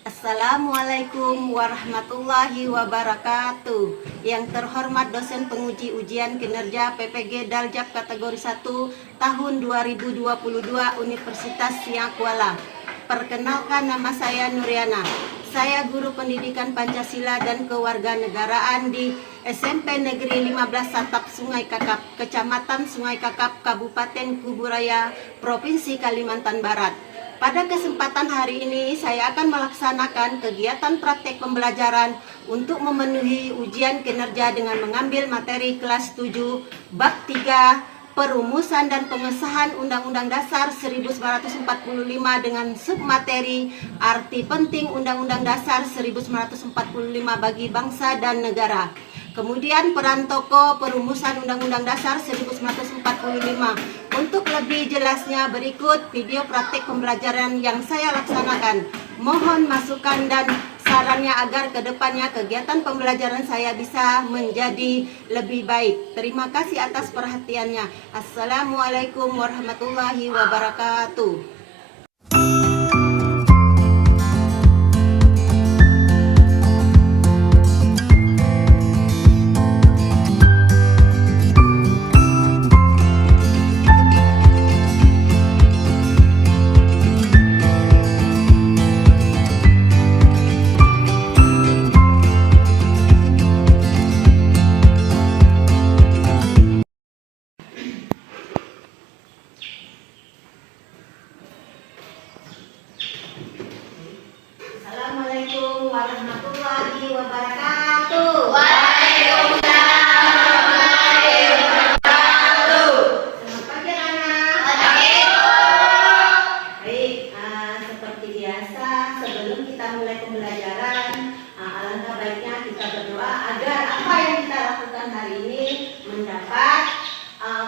Assalamualaikum warahmatullahi wabarakatuh. Yang terhormat dosen penguji ujian kinerja PPG Daljab kategori 1 tahun 2022 Universitas Siang Kuala. Perkenalkan, nama saya Nuriana. Saya guru pendidikan Pancasila dan Kewarganegaraan di SMP Negeri 15 Satap Sungai Kakap, Kecamatan Sungai Kakap, Kabupaten Kuburaya, Provinsi Kalimantan Barat. Pada kesempatan hari ini saya akan melaksanakan kegiatan praktek pembelajaran untuk memenuhi ujian kinerja dengan mengambil materi kelas 7 bab 3 perumusan dan pengesahan Undang-Undang Dasar 1945 dengan submateri arti penting Undang-Undang Dasar 1945 bagi bangsa dan negara. Kemudian peran tokoh perumusan Undang-Undang Dasar 1945. Untuk lebih jelasnya berikut video praktik pembelajaran yang saya laksanakan. Mohon masukan dan sarannya agar kedepannya kegiatan pembelajaran saya bisa menjadi lebih baik. Terima kasih atas perhatiannya. Assalamualaikum warahmatullahi wabarakatuh. Assalamualaikum warahmatullahi wabarakatuh. Selamat pagi anak. Baik, seperti biasa sebelum kita mulai pembelajaran, alangkah baiknya kita berdoa agar apa yang kita lakukan hari ini mendapat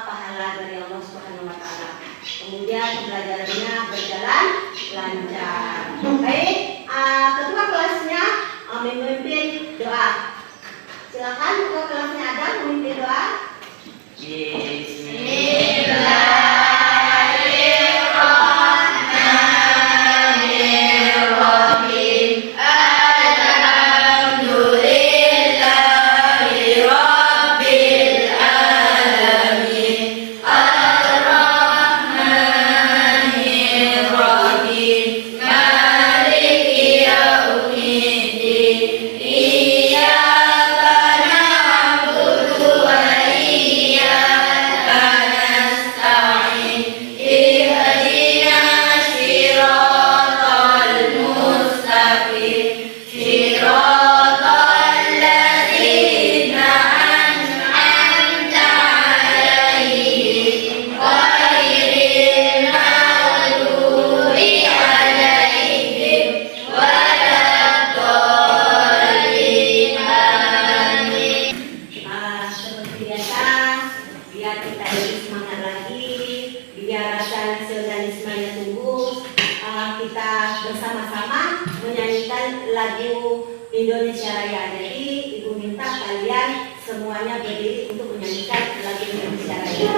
pahala dari Allah Subhanahu wa taala. Kemudian pembelajarannya berjalan lancar. Baik, ketua kelasnya memimpin doa. Silakan ketua kelasnya ada memimpin doa. Bersama-sama menyanyikan lagu Indonesia Raya. Jadi Ibu minta kalian semuanya berdiri untuk menyanyikan lagu Indonesia Raya.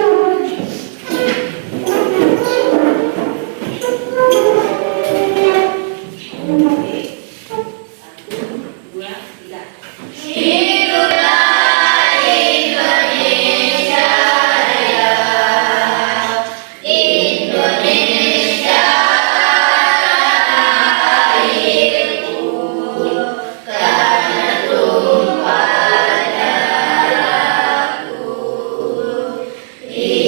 Oke. 1, 2, 3. Di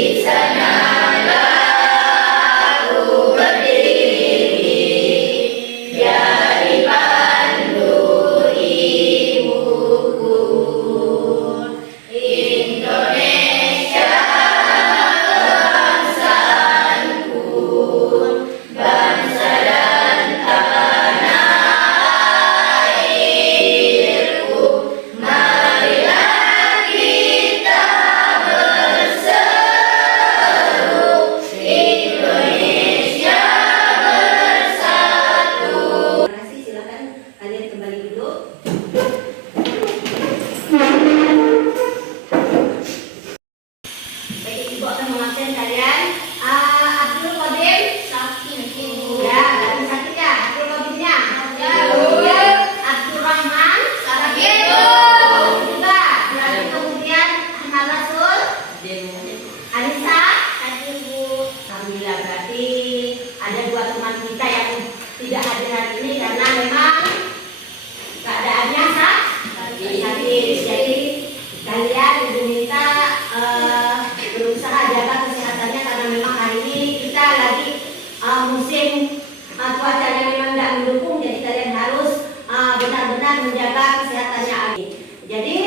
menjaga kesehatannya Abi. Jadi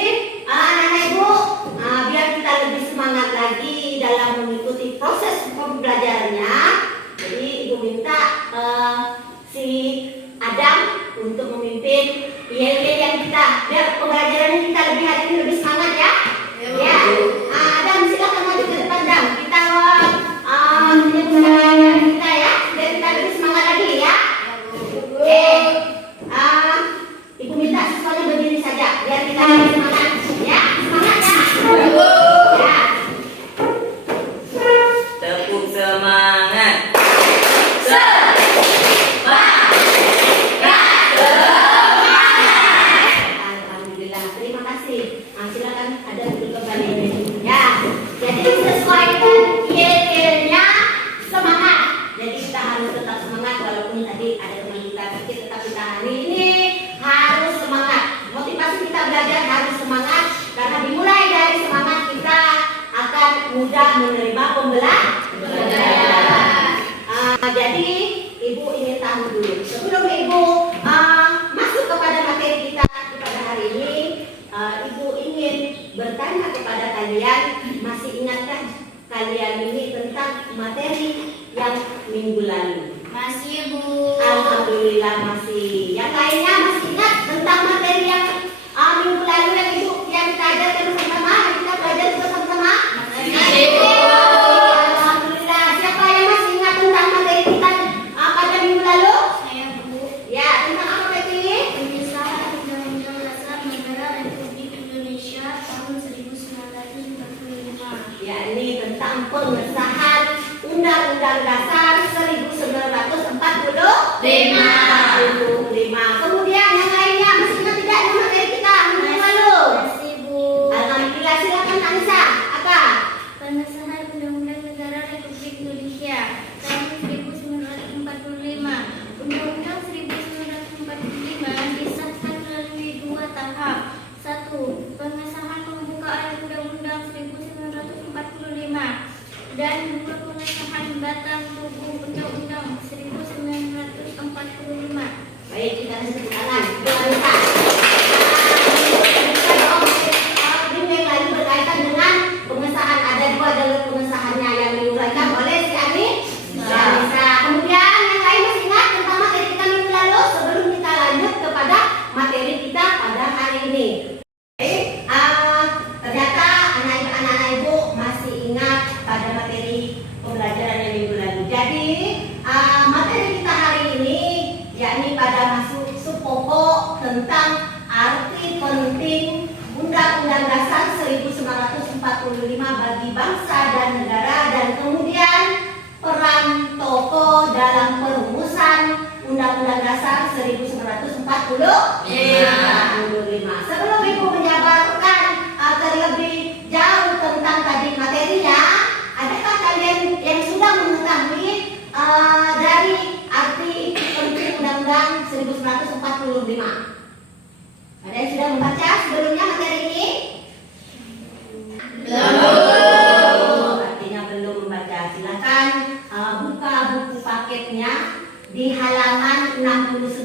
anak-anak Ibu, biar kita lebih semangat lagi dalam mengikuti proses pembelajarannya, jadi Ibu minta si Adam untuk memimpin yel-yel kita biar pembelajarannya kita lebih hari ini lebih semangat ya. Ya, Adam silakan maju ke depan Adam. Kita menyebutkan kita ya, biar kita lebih semangat lagi ya. Ibu minta siswanya berdiri saja biar kita lebih semangat. Ya, semangat ya. Ya. Tepuk semangat. Alhamdulillah, terima kasih. Silakan ada duduk kembali. Ya, jadi sesuaikan yel-yelnya semangat. Jadi kita harus tetap semangat walaupun tadi ada teman kita sakit, tetap kita hari ini harus semangat. Motivasi kita belajar harus semangat karena dimulai dari semangat kita akan mudah menerima pembelajaran. Jadi Ibu ingin tahu dulu sebelum Ibu masuk kepada materi kita pada hari ini, Ibu ingin bertanya kepada kalian, masih ingatkah kalian ini tentang materi yang minggu lalu? Masih Bu. Alhamdulillah masih. Yang lainnya masih ingat tentang materi yang minggu lalu yang Ibu yang kita ajarkan bersama, kita belajar bersama-sama? Masih Bu. Alhamdulillah. Siapa yang masih ingat tentang materi kita pada minggu lalu? Saya Bu. Ya, tentang apa tadi? Pengesahan Undang-Undang Dasar Negara Republik Indonesia tahun 1945. Ya, ini tentang pengesahan Undang-Undang Dasar 1945. Kemudian yang lainnya masih ingat tidak dengan materi kita minggu lalu? Masih Bu. Alhamdulillah, silakan Anissa. Apa? Pengesahan Undang-Undang Negara Republik Indonesia tahun 1945. Undang-Undang 1945 disahkan melalui dua tahap. 1. Pengesahan pembukaan Undang-Undang 1945 dan 2. Pengesahan batang tubuh Undang-Undang 1945. Baik, kita sebut tangan. Anissa. Yang lain berkaitan dengan pengesahan, ada dua jalur pengesahannya yang diuraikan oleh si Ani. Anissa. Kemudian yang lain masih ingat tentang materi kita minggu lalu sebelum kita lanjut kepada materi kita pada hari ini. Ternyata anak-anak Ibu masih ingat pada materi pembelajaran yang minggu lalu. Jadi materi kita hari ini yakni pada masuk pokok tentang arti penting Undang-Undang Dasar 1945 bagi bangsa dan negara, dan kemudian peran tokoh dalam perumusan Undang-Undang Dasar 1945. Sebelum Ibu menjabarkan terlebih jauh tentang tadi materinya, adakah kalian yang sudah mengetahui dari arti penting Undang-Undang 1945? Ada yang sudah membaca sebelumnya materi ini? Belum. Artinya belum membaca. Silakan buka buku paketnya di halaman 69.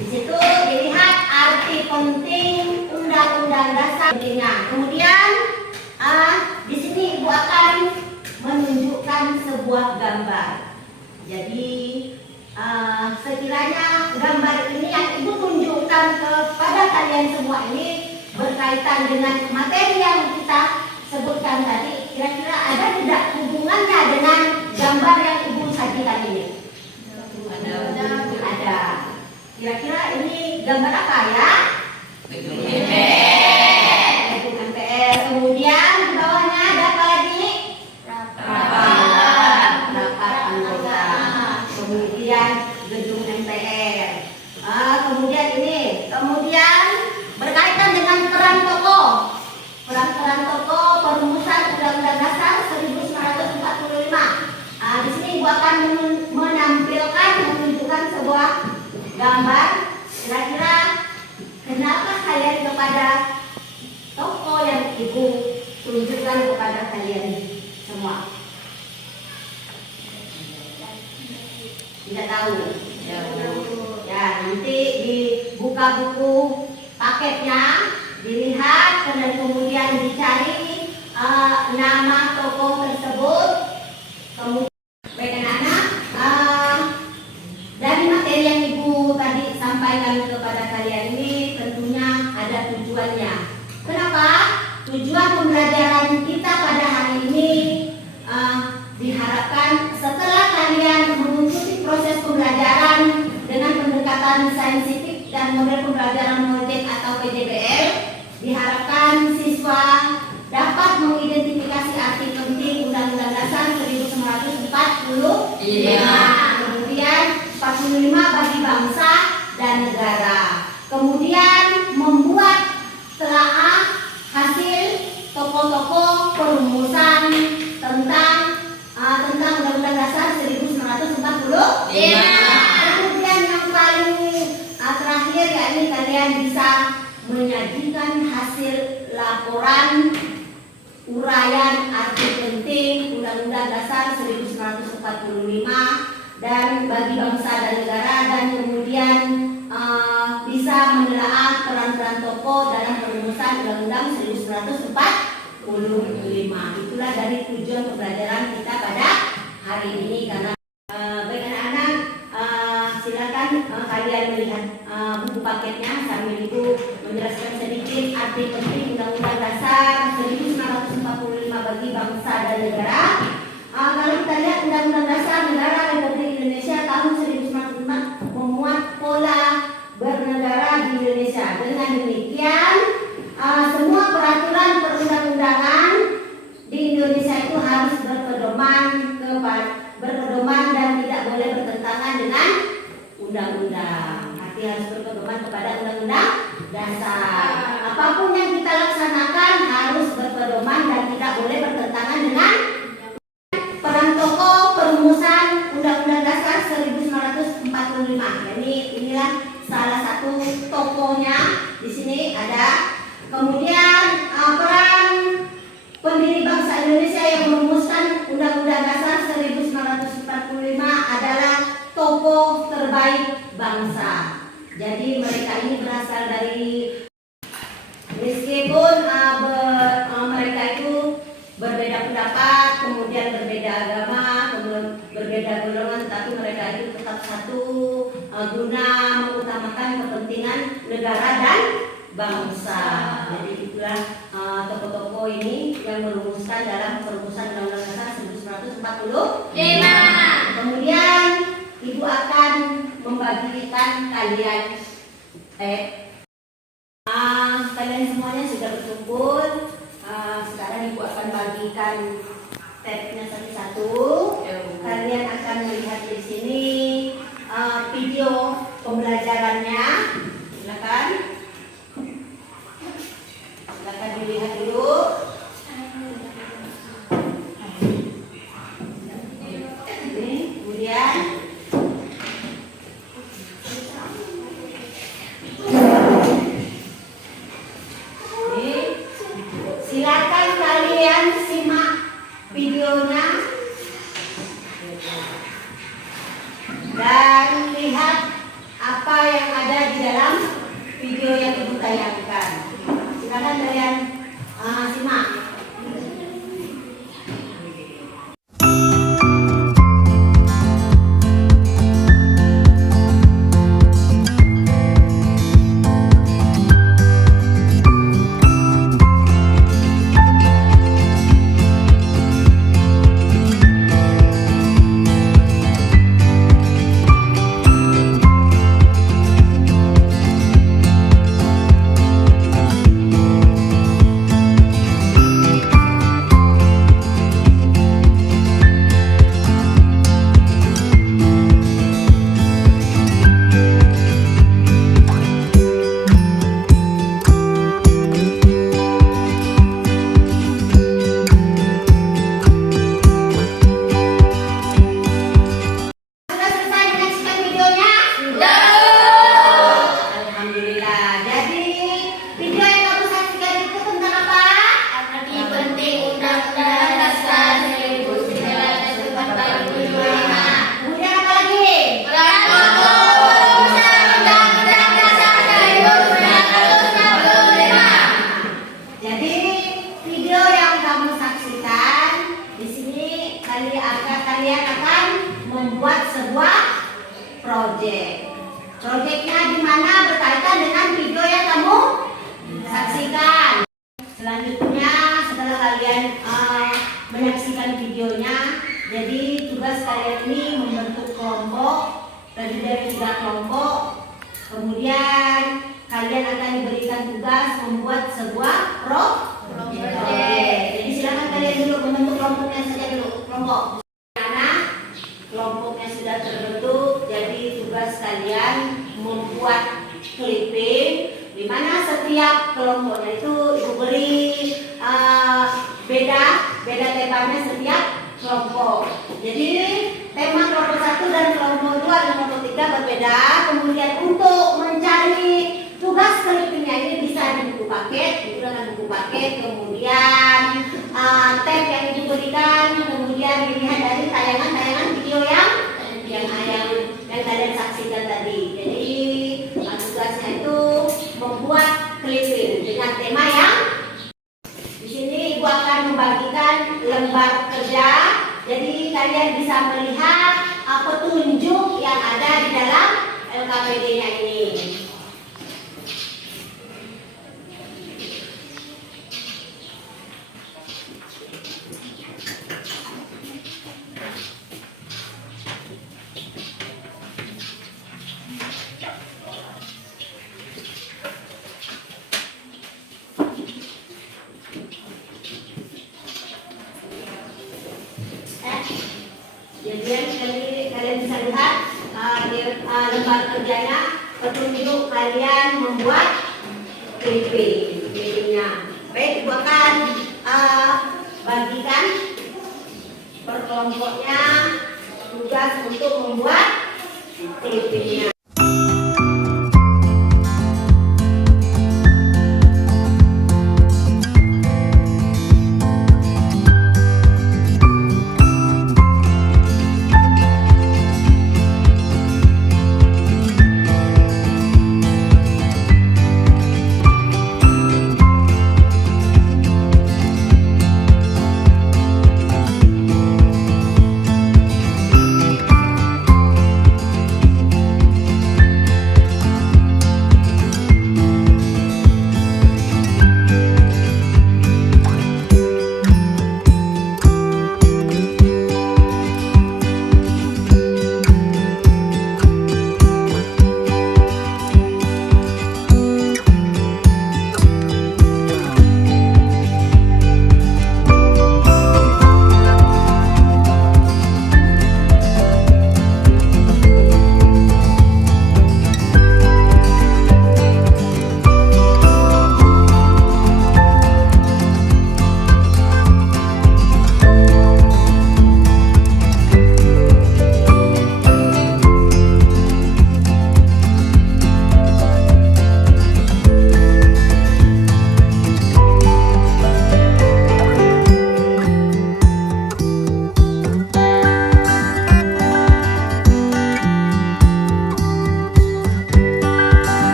Di situ dilihat arti penting Undang-Undang Dasar. Kemudian di sini Ibu akan menunjukkan sebuah gambar. Jadi sekiranya gambar ini yang Ibu tunjukkan kepada kalian semua ini berkaitan dengan materi yang kita sebutkan tadi, kira-kira ada tidak hubungannya dengan gambar yang Ibu sajikan ini? Ada. Kira-kira ini gambar apa ya? Gedung Gedung MPR. Kemudian di bawahnya ada apa lagi? Rapat anggota. Kemudian gedung MPR. Kemudian ini. Kemudian berkaitan dengan peran tokoh. Peran tokoh perumusan Undang-Undang Dasar 1945. Di sini Ibu akan menunjukkan sebuah gambar. Kira-kira kenapa kalian kepada tokoh yang Ibu tunjukkan kepada kalian semua? Tidak tahu. Ya, nanti dibuka buka buku paketnya, dilihat dan kemudian dicari nama tokoh tersebut. Kemudian baik anak-anak, dari materi yang Ibu tadi sampaikan kepada kalian ini tentunya ada tujuannya. Kenapa? Tujuan pembelajaran kita pada hari ini diharapkan setelah kalian mengikuti proses pembelajaran dengan pendekatan saintifik dan model pembelajaran Mordek atau PJBL, diharapkan siswa dapat mengidentifikasi arti penting Undang-Undang Dasar 1945. Kemudian 45 bagi bangsa dan negara. Kemudian membuat telaah hasil tokoh-tokoh perumusan tentang Undang-Undang Dasar 1945. Kemudian yang paling terakhir yakni kalian bisa menyajikan hasil laporan uraian arti penting Undang-Undang Dasar 1945 dan bagi bangsa dan negara, dan kemudian bisa menelaah peran-peran tokoh dalam perumusan Undang-Undang 1945. Itulah dari tujuan pembelajaran kita pada hari ini. Karena baik anak-anak, silakan kalian melihat buku paketnya sambil Ibu menjelaskan sedikit arti penting Undang-Undang Dasar 1945 bagi bangsa dan negara. Kalau kita lihat Undang-Undang Dasar Negara Republik Indonesia tahun 1945 memuat pola bernegara di Indonesia. Dengan demikian, semua peraturan perundang-undangan di Indonesia itu harus berpedoman dan tidak boleh bertentangan dengan undang-undang. Artinya harus berpedoman kepada Undang-Undang Dasar. Apapun yang kita laksanakan harus berpedoman dan tidak boleh bertentangan dengan peran tokoh perumusan Undang-Undang Dasar 1945. Jadi inilah salah satu tokohnya. Di sini ada. Kemudian peran pendiri bangsa Indonesia yang merumuskan Undang-Undang Dasar 1945 adalah tokoh terbaik bangsa. Jadi mereka ini berasal dari, meskipun mereka itu berbeda pendapat, kemudian berbeda agama, kemudian berbeda golongan, tapi mereka itu tetap satu guna mengutamakan kepentingan negara dan bangsa. Jadi itulah tokoh-tokoh ini yang merumuskan dalam perumusan Undang-Undang Dasar 1945. Kemudian Ibu akan membagikan kalian kalian semuanya sudah berkumpul. Sekarang Ibu akan bagikan tabnya satu-satu. Kalian akan melihat di sini video pembelajarannya. Silakan dilihat dulu. Kemudian silakan kalian simak videonya dan lihat apa yang ada di dalam video yang Ibu tayangkan. Silakan kalian simak. 3 kelompok. Kemudian kalian akan diberikan tugas membuat sebuah project. Jadi silakan kalian dulu membentuk kelompoknya saja dulu. Kelompok. Karena kelompoknya sudah terbentuk, jadi tugas kalian membuat clipping di mana setiap kelompoknya itu ibu beri beda temanya setiap kelompok. Jadi tema kelompok 1 dan kelompok 2 dan kelompok 3 berbeda. Kemudian untuk mencari tugas clippingnya ini bisa di buku paket, digunakan buku paket. Kemudian tab yang diberikan, kemudian dilihat dari tayangan video yang kalian saksikan tadi. Jadi tugasnya itu membuat clipping dengan tema yang di sini ibu akan membagikan lembar kerja. Jadi kalian bisa melihat petunjuk yang ada di dalam LKPD-nya ini. Jadi kalian bisa lihat lembar kerjanya, petunjuk kalian membuat clippingnya. Baik, ibu akan bagikan per kelompoknya tugas untuk membuat clippingnya.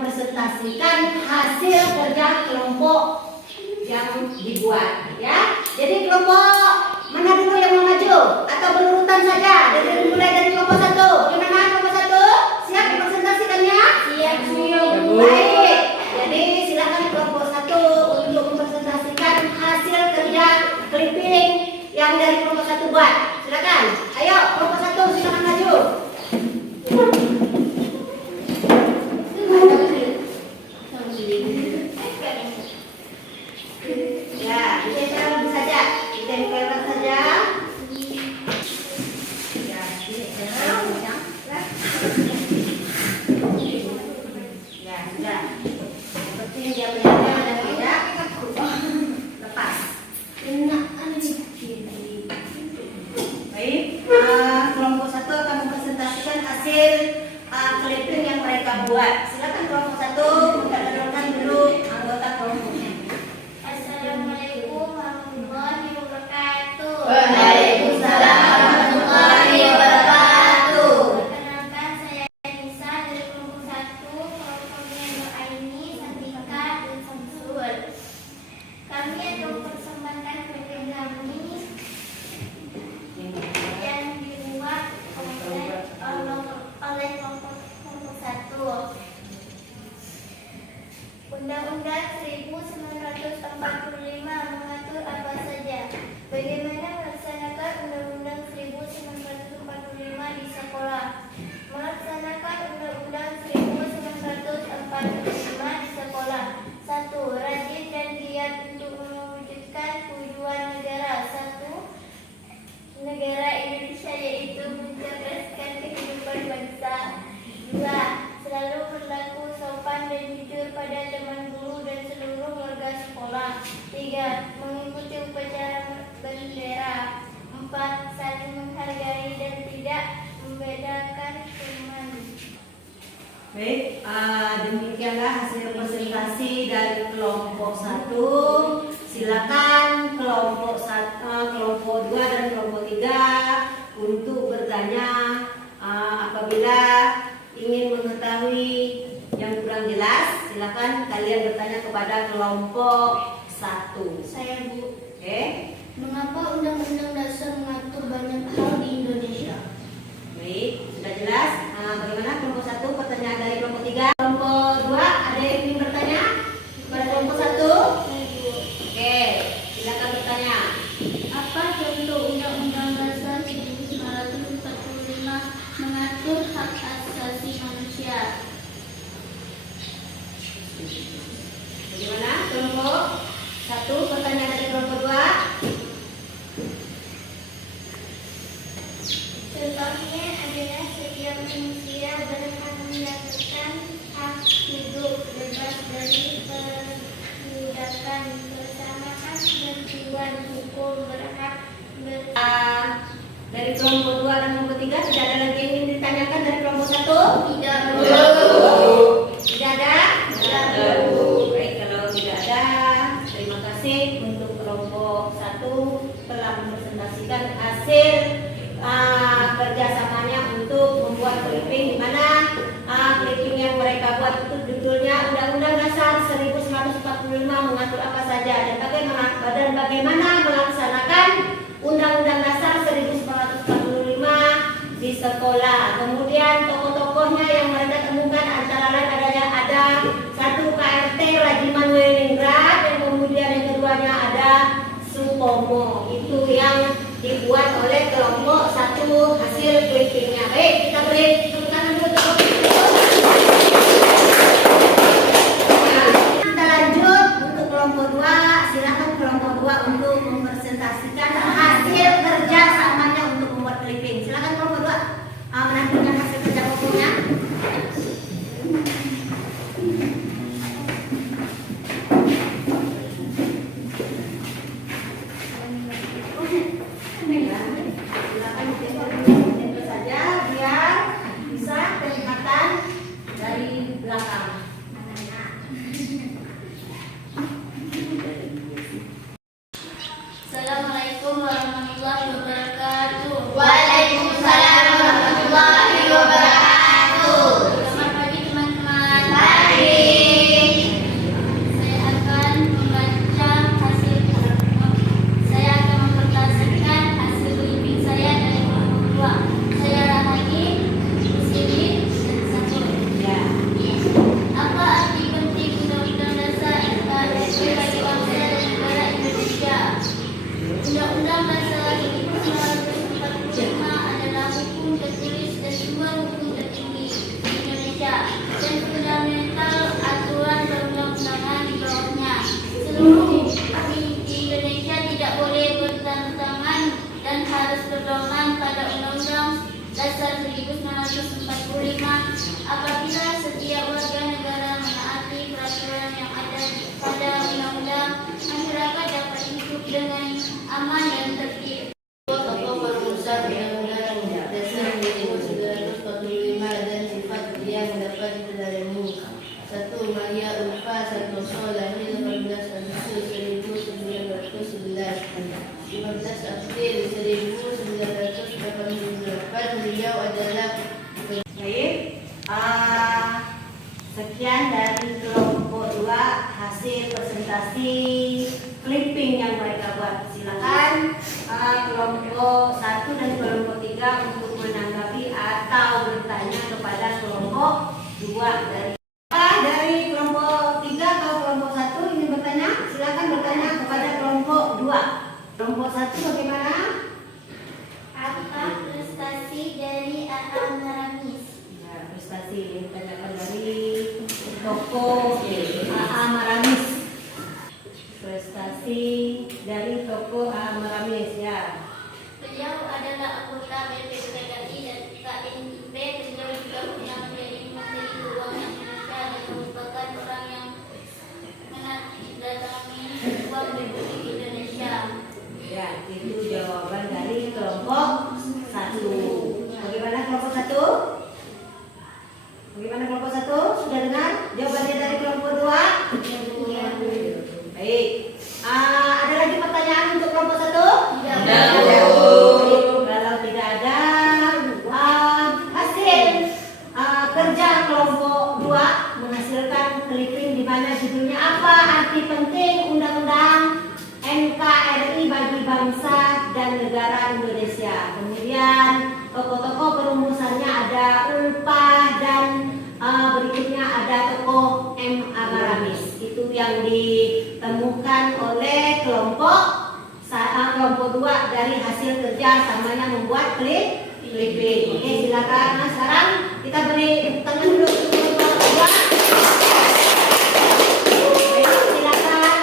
mempresentasikan hasil kerja kelompok yang dibuat, ya. Jadi kelompok mana dulu yang mau maju atau berurutan saja? Mulai dari kelompok 1. Gimana kelompok 1? Siap dipresentasikannya? Siap. Baik. Jadi silakan kelompok 1 untuk mempresentasikan hasil kerja clipping yang dari kelompok 1 buat. Silakan. Ayo kelompok 1 silakan maju. kelompok 1, pertanyaan dari kelompok 2. Contohnya adalah setiap manusia berhak mendapatkan hak hidup bebas dari perbudakan bersamaan bertujuan hukum berhak Dari kelompok 2 dan kelompok 3 tidak ada lagi yang ingin ditanyakan dari kelompok 1? tidak Tidak ada? Baik, kalau tidak ada, terima kasih untuk kelompok 1 telah mempresentasikan hasil kerjasamanya untuk membuat clipping, di mana clipping yang mereka buat itu judulnya Undang-Undang Dasar 1945 mengatur apa saja dan bagaimana melaksanakan Undang-Undang Dasar 1945 di sekolah. Kemudian tokoh-tokohnya yang mereka temukan antara lain ada 1 KRT Rajiman Weliningrat, dan kemudian yang keduanya ada Supomo. Itu yang dibuat oleh kelompok 1 hasil clippingnya. Baik, kita boleh tepuk tangan dulu untuk kelompok 1. Kita lanjut untuk kelompok 2. Silakan kelompok 2 untuk mempresentasikan hasil kerja samanya untuk membuat clipping. Silakan kelompok 2 menampilkan hasil kerja kelompoknya. Silakan ditempel saja biar bisa kelihatan dari belakang. Assalamualaikum warahmatullahi wabarakatuh. Waalaikumsalam warahmatullahi wabarakatuh. Selamat pagi teman-teman. Pagi. Saya akan mempresentasikan hasil clipping saya dari kelompok 2. Saya Rahani, di sini satu. Ya. Apa arti penting Undang-Undang Dasar NKRI bagi bangsa dan negara Indonesia? Undang-Undang Dasar 1945 adalah hukum tertulis dan sumber hukum tertinggi di Indonesia dan fundamental aturan perundang-undangan di bawahnya. Seluruh hukum di Indonesia tidak boleh bertentangan dan harus berpedoman pada Undang-Undang Dasar 1945. Apabila setiap warga negara menaati peraturan yang ada pada undang-undang, masyarakat dapat hidup dengan aman dan tertib. Tokoh perumusan Undang-Undang Dasar 1945 dan sifat yang dapat dipelajari. 1. Maria Ulfa Santoso, lahir 18 Agustus 1911, 15 April 1988. Beliau adalah Baik, sekian dari kelompok 2 hasil presentasi clipping yang mereka buat. Silakan kelompok 1 dan kelompok 3 untuk menanggapi atau bertanya kepada kelompok 2 dari kelompok 3 atau kelompok 1 ingin bertanya. Silakan bertanya kepada kelompok 2. Kelompok 1 bagaimana? Apa prestasi dari A.A. Maramis? Ya, prestasi yang ditanyakan dari tokoh A.A. Maramis. Prestasi dari tokoh A.A. Maramis, ya. Beliau adalah anggota BPPKI dan KNIP. Beliau juga pernah menjadi Menteri Keuangan Indonesia dan merupakan orang yang menandatangani uang Republik Indonesia. Ya, itu jawaban dari kelompok 1. Bagaimana kelompok 1? Bagaimana kelompok 1? Sudah dengar jawabannya dari kelompok 2? Baik. Ada lagi pertanyaan untuk kelompok 1? Tidak. Kalau tidak ada, hasil kerja kelompok 2 menghasilkan clipping di mana judulnya apa arti penting Undang-Undang NKRI bagi bangsa dan negara Indonesia. Kemudian tokoh-tokoh perumusannya ada Ulpa dan berikutnya ada tokoh M.A. Maramis. Itu yang ditemukan oleh kelompok 2 dari hasil kerja samanya membuat clipping. Oke, silakan. Nah, sekarang kita beri tepuk tangan dulu untuk kelompok 2. Silakan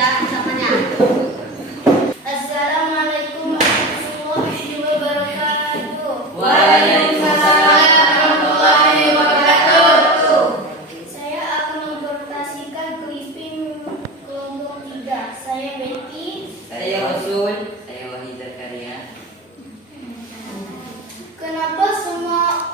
baca ucapannya. Assalamualaikum warahmatullahi wabarakatuh. Waalaikumsalam warahmatullahi wabarakatuh. Saya akan mempresentasikan clipping kelompok 3. Saya Betty. Saya Usul, saya Wahid Zakaria. Kenapa semua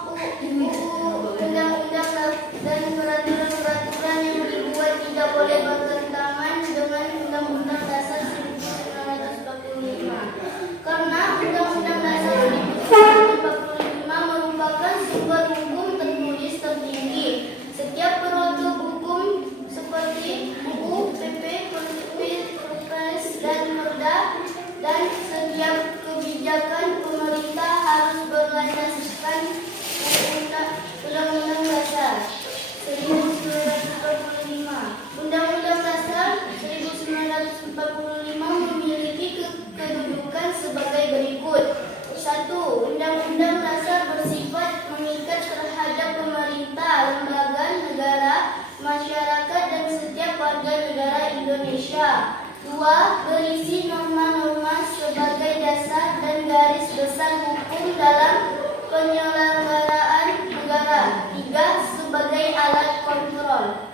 undang-undang dan peraturan-peraturan yang dibuat tidak boleh bertentangan dengan Undang-Undang Dasar 1945? Karena Undang-Undang Dasar 1945 merupakan sumber hukum tertulis tertinggi. Setiap produk hukum seperti UU, PP, Perpres, dan Perda, dan setiap kebijakan pemerintah harus berlandaskan Undang-Undang Dasar 1945. Undang-Undang Dasar 1945 memiliki kedudukan sebagai berikut. 1. Undang-Undang Dasar bersifat mengikat terhadap pemerintah, lembaga negara, masyarakat, dan setiap warga negara Indonesia. 2. Berisi norma-norma sebagai dasar dan garis besar hukum dalam penyelenggaraan negara. 3. Sebagai alat kontrol.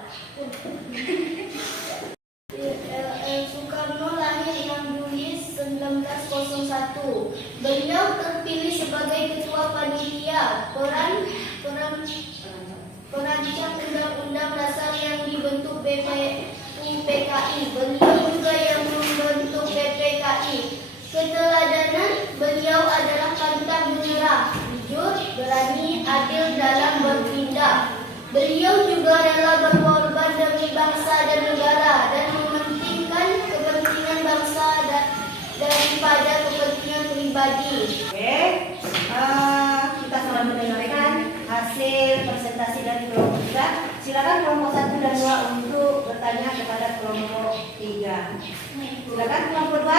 Soekarno lahir 6 Juli 1901. Beliau terpilih sebagai ketua panitia perancang Undang-Undang Dasar yang dibentuk PKI. Beliau juga yang membentuk PPKI. Keteladanan beliau adalah pantang menyerah, jujur, berani, adil dalam bertindak. Beliau juga rela berkorban demi bangsa dan negara dan mementingkan kepentingan bangsa daripada kepentingan pribadi. Oke, kita selalu mendengarkan hasil presentasi dari kelompok 3. Silakan kelompok 1 dan 2 untuk bertanya kepada kelompok 3. Silakan kelompok 2.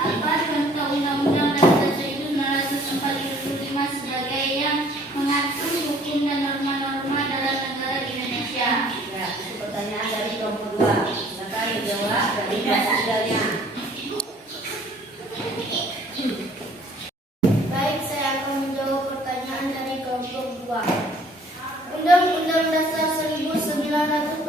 Apa contoh Undang-Undang Dasar 1945 sebagai yang mengatur hukum dan norma-norma dalam negara Indonesia? Ya, itu pertanyaan dari kelompok 2. Silakan dijawab dari hasilnya. Baik, saya akan menjawab pertanyaan dari kelompok 2. Undang-Undang Dasar 1945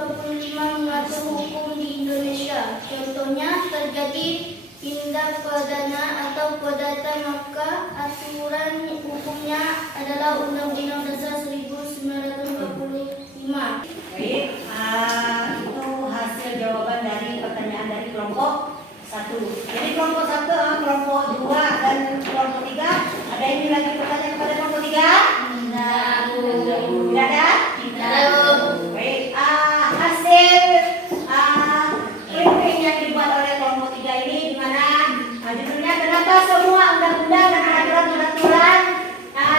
mengatur hukum di Indonesia. Contohnya terjadi tindak pidana atau perdata, maka aturan hukumnya adalah Undang-Undang Dasar 1945. Baik, itu hasil jawaban dari pertanyaan dari kelompok 1. Jadi kelompok 1, kelompok 2 dan kelompok 3, ada ini lagi pertanyaan kepada kelompok 3? Tidak ada? Baik, hasil clipping yang dibuat oleh kelompok 3 ini di mana judulnya kenapa semua undang-undang dan peraturan-peraturan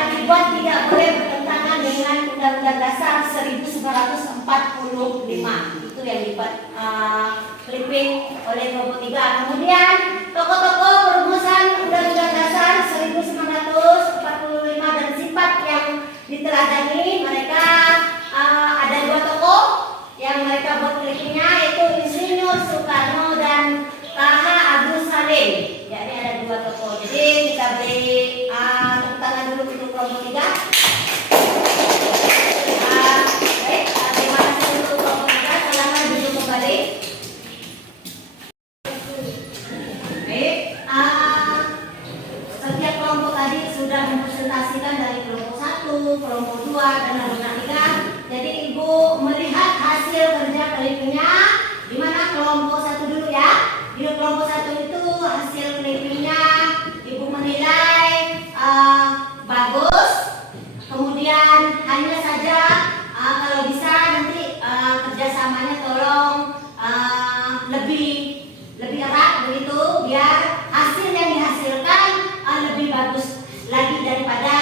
dibuat tidak boleh bertentangan dengan Undang-Undang Dasar 1945. Itu yang dibuat clipping oleh kelompok 3. Kemudian tokoh-tokoh perumusan Undang-Undang Dasar 1945 dan sifat yang diteladani mereka, ada 2 tokoh yang mereka buat clippingnya, yaitu Insinyur Soekarno dan K.H. Abdul Salim. Jadi ada 2 tokoh. Jadi kita beri tepuk tangan dulu untuk kelompok 3. Baik, terima kasih untuk kelompok 3. Silakan duduk kembali. Baik, setiap kelompok tadi sudah mempresentasikan dari kelompok 1, kelompok 2, dan kelompok 3. Jadi Ibu melihat hasil kerja clippingnya, di mana kelompok 1 dulu ya. Di kelompok 1 itu hasil clippingnya Ibu menilai bagus. Kemudian hanya saja kalau bisa nanti kerjasamanya tolong lebih erat begitu, biar hasil yang dihasilkan lebih bagus lagi daripada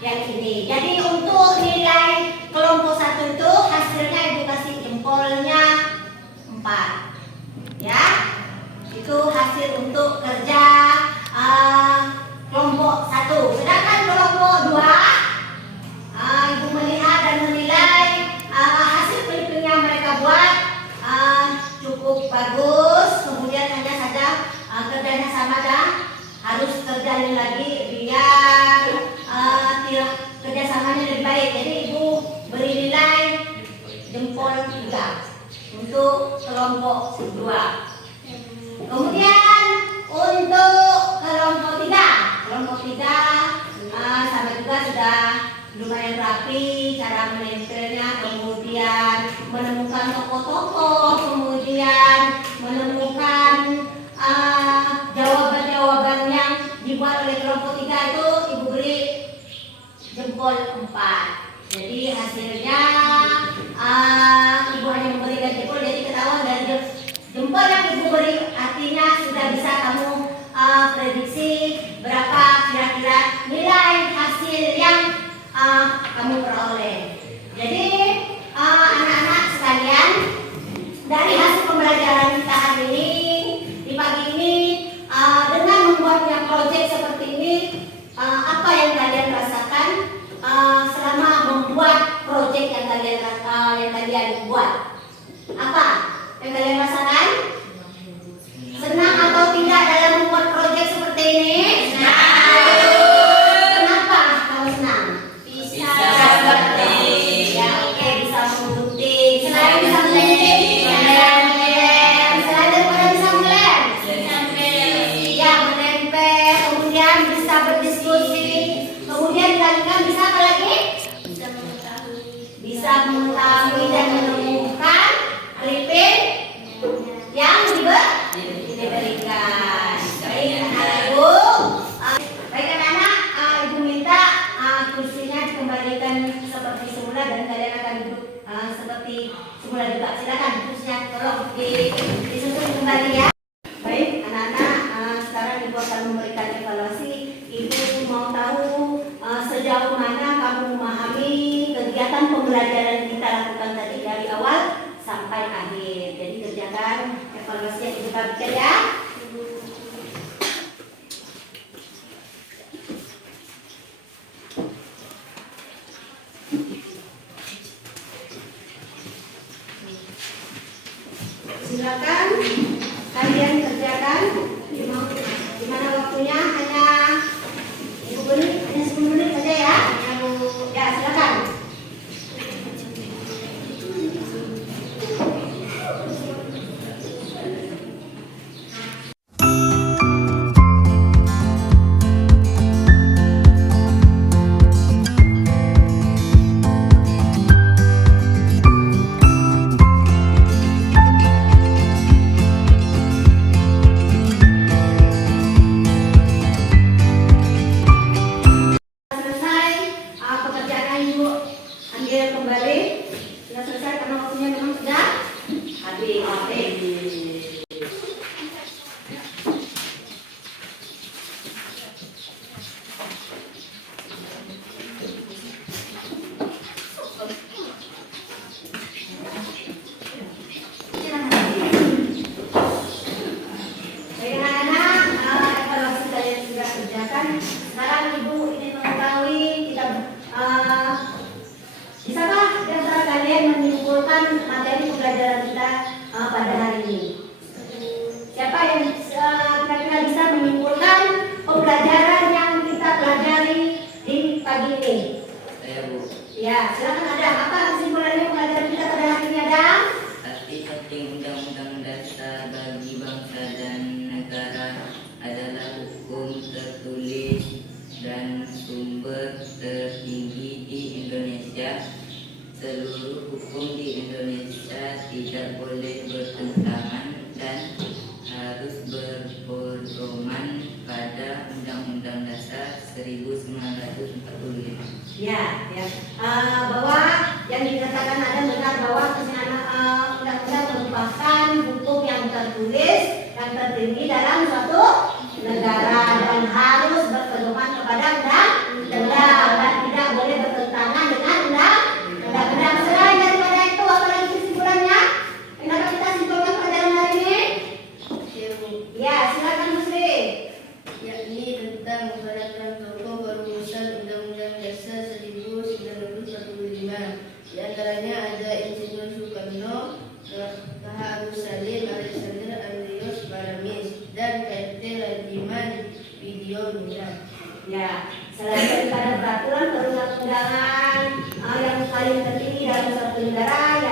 yang ini. Jadi untuk nilai kelompok 1 itu hasilnya Ibu kasih jempolnya 4. Ya, itu hasil untuk kerja kelompok 1. Sedangkan kelompok 2, Ibu melihat dan menilai hasil clipping yang mereka buat cukup bagus. kerjanya sama dah, harus kerjain lagi biar kerjasamanya lebih baik. Jadi ibu beri nilai jempol 3 untuk kelompok 2. Kemudian untuk kelompok 3 sama juga sudah lumayan rapi cara menempelnya, kemudian menemukan tokoh-tokoh, kemudian menemukan jawaban-jawaban yang dibuat oleh kelompok 3 itu ibu beri jempol 4. Jadi hasilnya ibu hanya memberikan jempol, jadi ketahuan dari jempol yang ibu beri artinya sudah bisa kamu prediksi berapa kira-kira nilai hasil yang kamu peroleh. Jadi anak-anak sekalian, dari hasil pembelajaran kita hari ini di pagi ini dengan membuatnya proyek seperti ini, apa yang kalian rasakan selama membuat proyek yang kalian buat? Apa yang kalian rasakan? Senang atau tidak dalam membuat proyek seperti ini? Kenapa kamu senang? Bisa seperti. Ya, oke, bisa menggunting. Selain bisa menggunting, selain daripada bisa melem, ya menempel, kemudian bisa berdiskusi, kemudian dilanjutkan bisa apa lagi? Bisa mengetahui dan menemukan repeat yang diberikan. Baik anak-anak ibu, baik anak-anak, ibu minta kursinya dikembalikan seperti semula dan kalian akan duduk seperti semula juga. Silakan kursinya tolong disusun kembali ya. Baik anak-anak, sekarang ibu akan memberikan evaluasi. Ibu mau tahu sejauh mana kamu memahami kegiatan pembelajaran kita lakukan tadi dari awal sampai akhir. Jadi kerjakan evaluasi yang ibu bagikan ya. Silakan kalian kerjakan. Gimana waktunya? Hanya ibu beri hanya 10 menit saja ya. Ya silakan. Selesai pekerjaan ibu ambil kembali. Sudah selesai karena waktunya memang sudah habis. Baik anak-anak, evaluasi kalian sudah kerjakan. Sekarang ibu ingin mengetahui bisakah di antara kalian menyimpulkan materi pembelajaran kita pada hari ini? Siapa yang kira-kira bisa menyimpulkan pembelajaran yang kita pelajari di pagi ini? Saya Bu. Ya, silakan Adam. Apa kesimpulannya pembelajaran kita pada hari ini Adam? Arti penting Undang-Undang Dasar bagi bangsa dan negara adalah hukum tertulis dan sumber tertinggi di Indonesia. Seluruh hukum di Indonesia tidak boleh bertentangan dan harus berpedoman pada Undang-Undang Dasar 1945. Ya. Bahwa yang dikatakan ada benar bahwa undang-undang merupakan hukum yang tertulis yang tertinggi dalam suatu negara dan harus berpedoman kepada undang-undang dan tidak boleh bertentangan dengan undang-undang. Selain daripada itu, apa lagi kesimpulannya? Kenapa kita simpulkan pelajaran hari ini? Ya, silakan Musri. Yakni tentang peraturan pokok perumusan Undang-Undang Dasar 1945. Di antaranya ada Insinyur Soekarno, K.H. Agus Salim, Alexander Andreas Paramis, dan pemimpinan. Ya, selain daripada peraturan perundang-undangan yang paling tertinggi dalam suatu negara